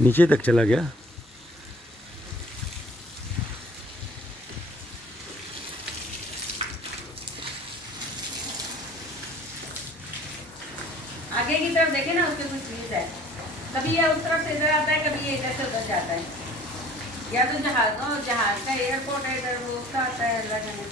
नीचे तक चला गया। आगे की तरफ देखे ना, उसके कुछ चीज है, कभी ये उस तरफ से इधर आता है, कभी ये इधर से उधर जाता है। या तो जहाज का एयरपोर्ट है इधर, वो उसका आता है अल्लाह जाने।